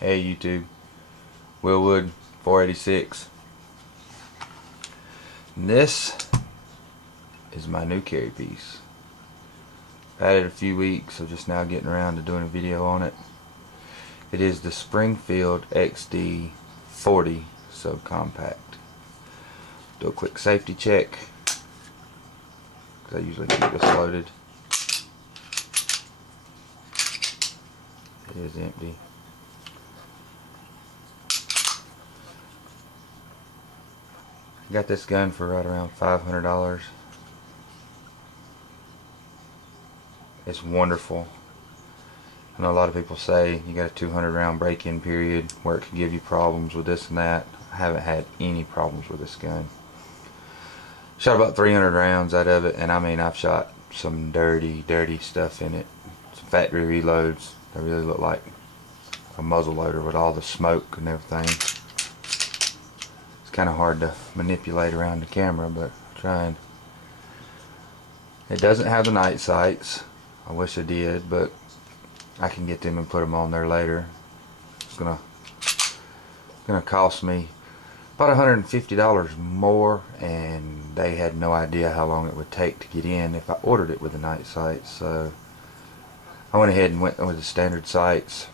Hey YouTube, Willwood 486. And this is my new carry piece. I've had it a few weeks, so just now getting around to doing a video on it. It is the Springfield XD 40 Subcompact. Do a quick safety check, because I usually keep this loaded. It is empty. Got this gun for right around $500. It's wonderful. I know a lot of people say you got a 200 round break-in period where it can give you problems with this and that. I haven't had any problems with this gun. Shot about 300 rounds out of it, and I mean, I've shot some dirty stuff in it. Some factory reloads. They really look like a muzzle loader with all the smoke and everything. It's kind of hard to manipulate around the camera, but I'm trying. It doesn't have the night sights. I wish I did, but I can get them and put them on there later. It's gonna cost me about $150 more, and they had no idea how long it would take to get in if I ordered it with the night sights. So I went ahead and went with the standard sights.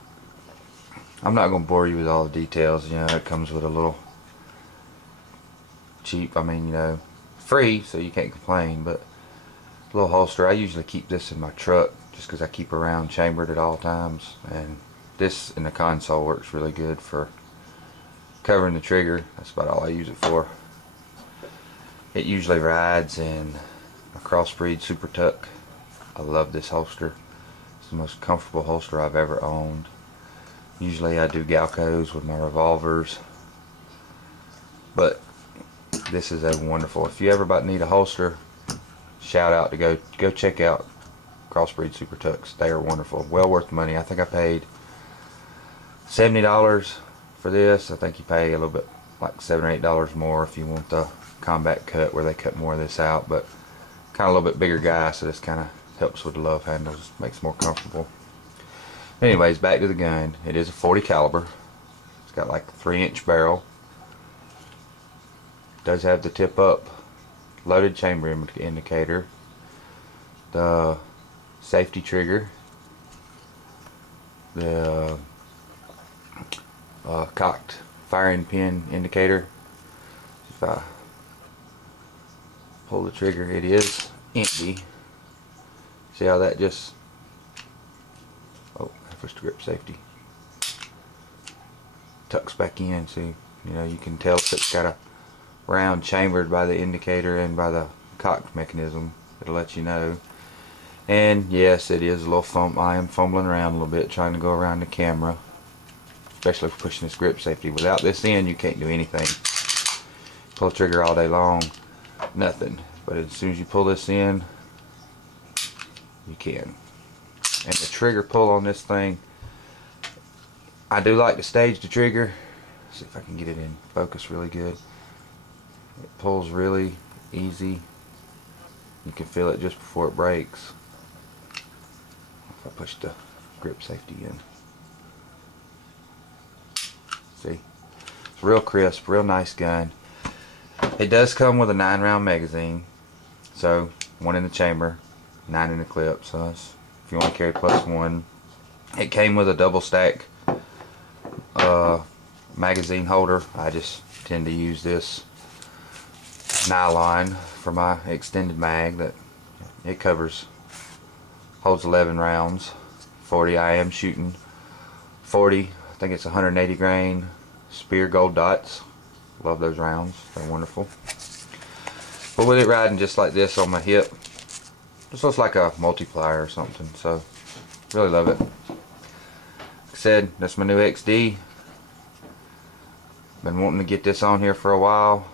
I'm not going to bore you with all the details. You know, it comes with a little cheap, I mean, you know, free, so you can't complain, but a little holster. I usually keep this in my truck just because I keep around chambered at all times, and this in the console works really good for covering the trigger. That's about all I use it for. It usually rides in a Crossbreed Super Tuck. I love this holster. It's the most comfortable holster I've ever owned. Usually I do Galcos with my revolvers, but this is a wonderful. If you ever about need a holster, shout out to go check out Crossbreed Super Tucks. They are wonderful, well worth the money. I think I paid $70 for this. I think you pay a little bit, like $7 or $8 more if you want the combat cut, where they cut more of this out, but kind of a little bit bigger guy, so this kind of helps with the love handles, makes it more comfortable. Anyways, back to the gun. It is a 40 caliber. It's got like a 3-inch barrel. Does have the tip up loaded chamber indicator, the safety trigger, the cocked firing pin indicator. If I pull the trigger, it is empty. See how that just, oh, first grip safety, tucks back in. See, you know, you can tell if it's got a round chambered by the indicator and by the cocked mechanism. It'll let you know. And yes, it is a little I am fumbling around a little bit trying to go around the camera, especially for pushing this grip safety. Without this in, you can't do anything. Pull the trigger all day long, nothing. But as soon as you pull this in, you can. And the trigger pull on this thing, I do like to stage the trigger. See if I can get it in focus really good. It pulls really easy. You can feel it just before it breaks. If I push the grip safety in, see, it's real crisp, real nice gun. It does come with a 9-round magazine, so 1 in the chamber, 9 in the clip. So that's, if you want to carry +1. It came with a double stack magazine holder. I just tend to use this nylon for my extended mag. That it holds 11 rounds. 40. I am shooting 40. I think it's 180 grain Spear gold dots. Love those rounds, they're wonderful. But with it riding just like this on my hip, this looks like a multiplier or something, so really love it. Like I said, that's my new XD. Been wanting to get this on here for a while.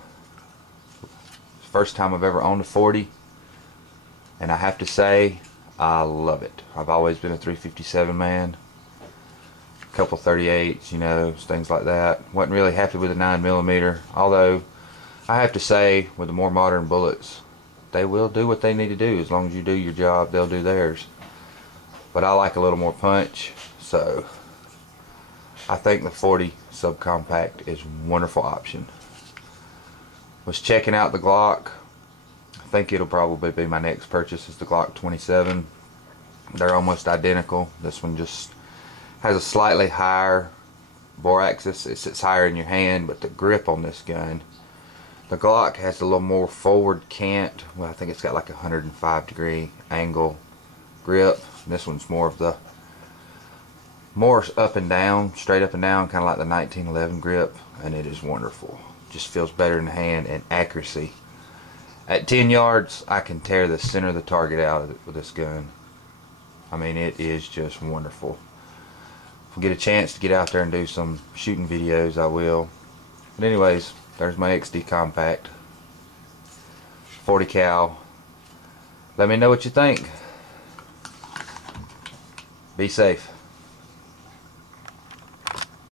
First time I've ever owned a 40, and I have to say I love it. I've always been a 357 man, a couple 38s, you know, things like that. Wasn't really happy with a 9mm, although I have to say with the more modern bullets, they will do what they need to do. As long as you do your job, they'll do theirs. But I like a little more punch, so I think the 40 Subcompact is a wonderful option. Was checking out the Glock. I think it'll probably be my next purchase is the Glock 27. They're almost identical. This one just has a slightly higher bore axis. It sits higher in your hand, but the grip on this gun, the Glock has a little more forward cant. Well, I think it's got like a 105-degree angle grip. This one's more of the up and down, straight up and down, kind of like the 1911 grip, and it is wonderful. Just feels better in the hand, and accuracy. At 10 yards, I can tear the center of the target out with this gun. I mean, it is just wonderful. If we get a chance to get out there and do some shooting videos, I will. But anyways, there's my XD Compact, 40 cal. Let me know what you think. Be safe.